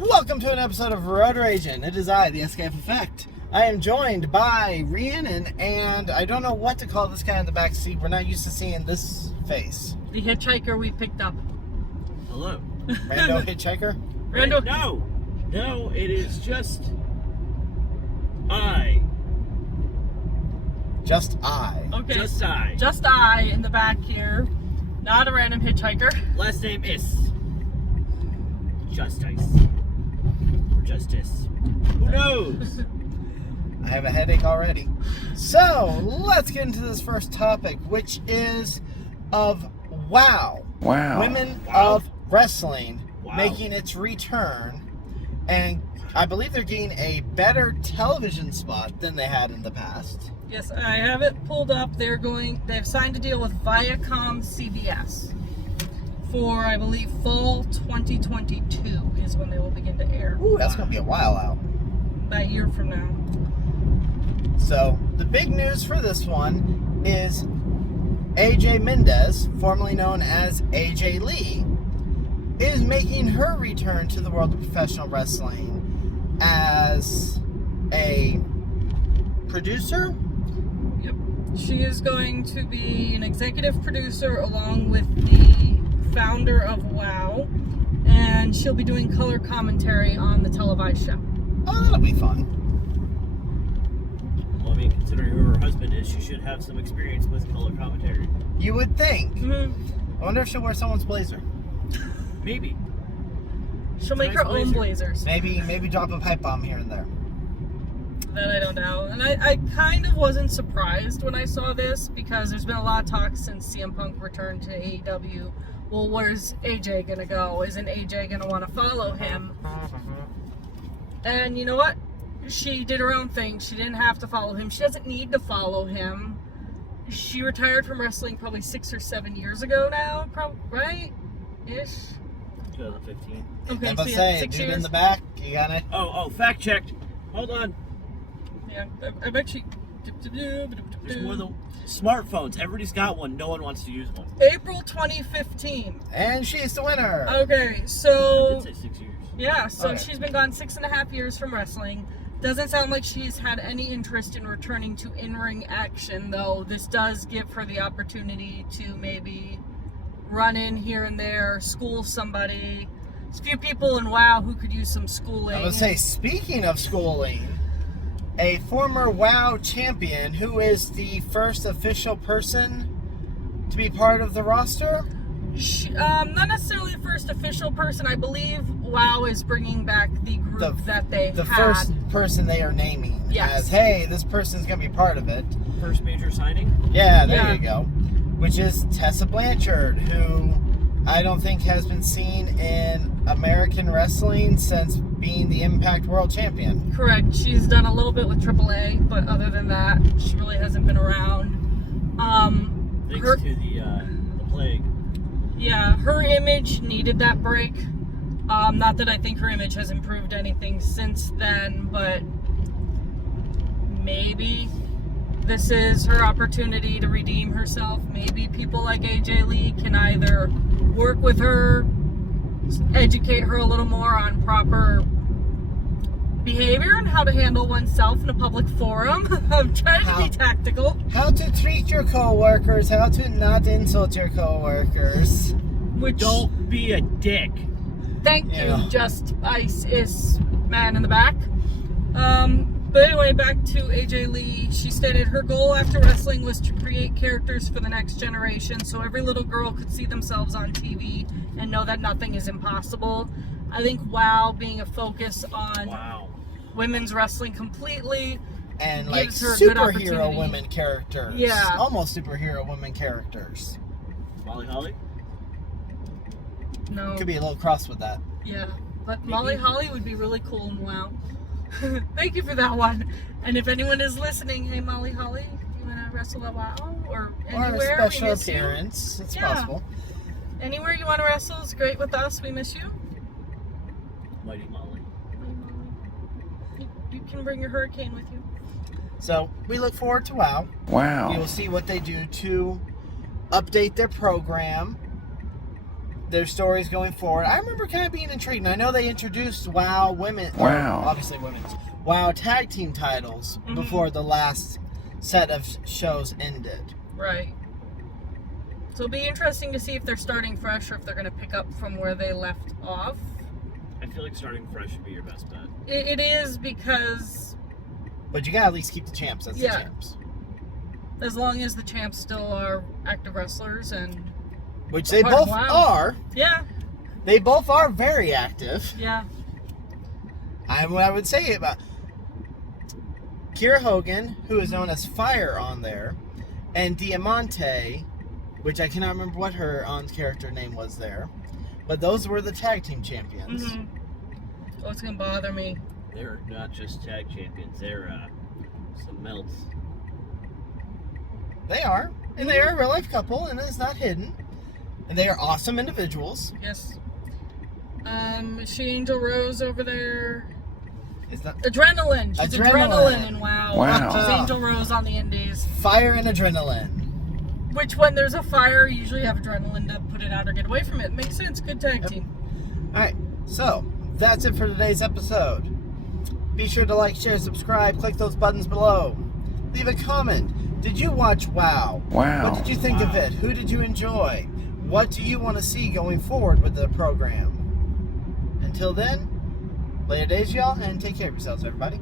Welcome to an episode of Road Ragin. It is I, the SKF Effect. I am joined by Rhiannon, and I don't know what to call this guy in the back seat. We're not used to seeing this face. The hitchhiker we picked up. Hello. Rando hitchhiker? Rando. No, it is just I. Just I. Okay. Just I. Just I in the back here. Not a random hitchhiker. Last name is Justice. Or Justice. Who knows? I have a headache already. So, let's get into this first topic, which is of WOW. Women of Wrestling making its return. And I believe they're getting a better television spot than they had in the past. Yes, I have it pulled up. They've signed a deal with Viacom CBS for, I believe, fall 2022 is when they will begin to air. Ooh, that's going to be a while out. About a year from now. So, the big news for this one is AJ Mendez, formerly known as AJ Lee, is making her return to the world of professional wrestling as a producer. Yep. She is going to be an executive producer along with the founder of WOW, and she'll be doing color commentary on the televised show. Oh, that'll be fun. Well, I mean, considering who her husband is, she should have some experience with color commentary. You would think. Mm-hmm. I wonder if she'll wear someone's blazer. Maybe. She'll make her own blazers. Maybe drop a pipe bomb here and there. That I don't know. And I kind of wasn't surprised when I saw this because there's been a lot of talk since CM Punk returned to AEW. Well, where's AJ gonna go? Isn't AJ gonna want to follow him? And you know what? She did her own thing. She didn't have to follow him. She doesn't need to follow him. She retired from wrestling probably 6 or 7 years ago now, right? Ish. 2015. Okay, I'm so about to yeah, say, 6 dude years. in the back, you got it? Oh, fact checked. Hold on. Yeah, I bet she. There's more than smartphones. Everybody's got one. No one wants to use one. April 2015. And she's the winner. Okay, I so did say 6 years. yeah, so Okay. she's been gone 6.5 years from wrestling. Doesn't sound like she's had any interest in returning to in-ring action, though. This does give her the opportunity to maybe run in here and there, school somebody. There's a few people in WOW who could use some schooling. I would say, speaking of schooling, a former WOW champion who is the first official person to be part of the roster. Not necessarily the first official person. I believe WOW is bringing back the group that they The had. first person they are naming Yes. as, hey, this person's going to be part of it. First major signing? Yeah, there Yeah. you go. Which is Tessa Blanchard, who I don't think has been seen in American wrestling since being the Impact World Champion. Correct. She's done a little bit with AAA, but other than that, she really hasn't been around. Thanks Her- to the plague. Yeah, her image needed that break. Not that I think her image has improved anything since then, but maybe this is her opportunity to redeem herself. Maybe people like AJ Lee can either work with her, educate her a little more on proper behavior and how to handle oneself in a public forum. I'm trying to be tactical. How to treat your coworkers, how to not insult your coworkers. Which Don't be a dick. Thank Yeah. you, Just Ice is man in the back. But anyway, back to AJ Lee. She stated her goal after wrestling was to create characters for the next generation so every little girl could see themselves on TV and know that nothing is impossible. I think WOW being a focus on women's wrestling completely And like gives her a good superhero opportunity. women characters. Yeah. Almost superhero women characters. Molly Holly? No. Could be a little cross with that. Yeah, but Molly Holly would be really cool in WOW. Thank you for that one. And if anyone is listening, hey Molly Holly, you want to wrestle at WOW or anywhere? Or a special we miss appearance. It's Yeah. possible. You. Anywhere you want to wrestle is great with us. We miss you. Mighty Molly. You can bring your hurricane with you. So we look forward to WOW. We will see what they do to update their program. their stories going forward. I remember kind of being intrigued. And I know they introduced WoW women. Wow. Obviously women's. WoW tag team titles before the last set of shows ended. Right. So it'll be interesting to see if they're starting fresh or if they're going to pick up from where they left off. I feel like starting fresh would be your best bet. It is because... But you gotta at least keep the champs as the champs. As long as the champs still are active wrestlers and... Which they both are. Yeah. They both are very active. Yeah. I would say about Kira Hogan, who is known as Fire on there, and Diamante, which I cannot remember what her on-character name was there, but those were the tag team champions. Oh, it's gonna bother me. They're not just tag champions, they're some melts. They are. And they are a real-life couple, and it's not hidden. And they are awesome individuals. Yes. Is she Angel Rose over there? Is that Adrenaline. She's Adrenaline in WoW. Wow. She's Angel Rose on the Indies. Fire and Adrenaline. Which, when there's a fire, you usually have Adrenaline to put it out or get away from it. Makes sense. Good tag team. Alright, so that's it for today's episode. Be sure to like, share, subscribe, click those buttons below. Leave a comment. Did you watch WoW? Wow. What did you think of it? Who did you enjoy? What do you want to see going forward with the program? Until then, later days, y'all, and take care of yourselves, everybody.